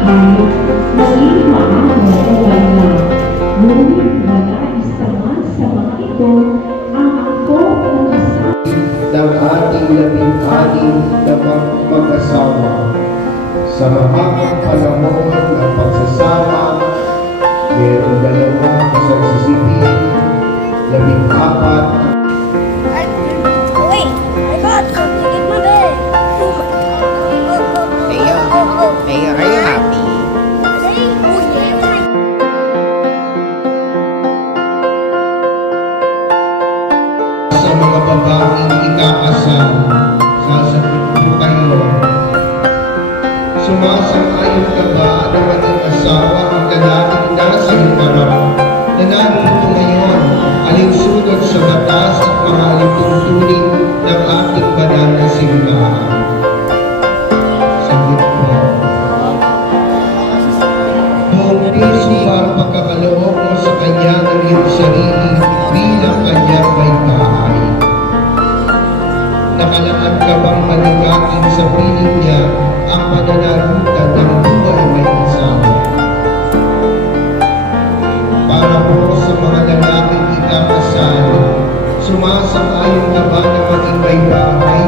bahay, maging maamo o wala. Ngunit wala isa man sa mga ito ang ako ng asawa ng ating labing-anim na mag-asawa. Sa mahabang panahon ng pagsasama, mayroong dalawang pagsasisipin, 14 Uy! My God! Tigit mo, be! Mayor, are you happy? sa mga babaeng ikakasal, sasagot po kayo. Sumasang-ayon ka ba na maging asawa ang lalaking nasa iyong harap na narito ngayon, alinsunod sa batas at mga alituntunin ng ating banal na simbahan? Sagot po. Buong piso ba ang pagkakaloob mo sa kanya ng iyong sarili bilang kanyang may bahay? Nakalaan ka bang malugatin sa piling niya ang pananagutan ng buhay may kasama? Para po sa mga lalaking ikakasal, sumasang-ayon ka ba na maging may bahay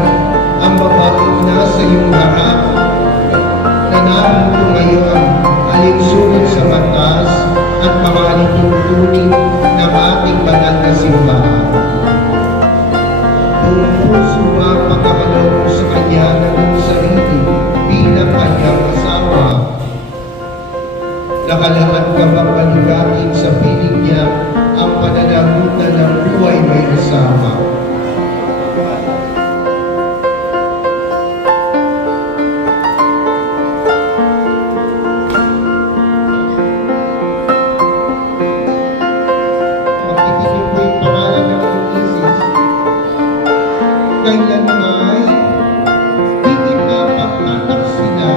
ang babaeng nasa iyong harap na narito ngayon alinsunod sa batas at mga alituntunin ng ating banal na simbahan? Buong puso ba ang pagkakaloob mo sa kanya ng iyong sarili bilang kanyang asawa? Nakalaan ka bang malugatin sa piling niya ang pananagutan ng buhay may kasama? Magtitinig po yung pangalan ng iyong misis. Kailan may hindi ka pagtataksina,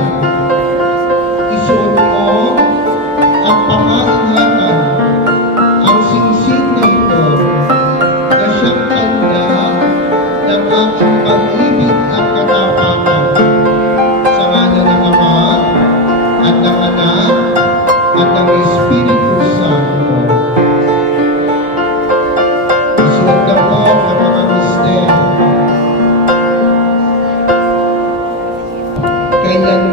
isuot mo ang pakaingatan, ang singsing na ito na siyang tanda ng aking pag-ibig at katapangan sa ngalan ng Ama at ng Anak at ng Espiritu Santo. Isuot na po ang mga mister. Kailan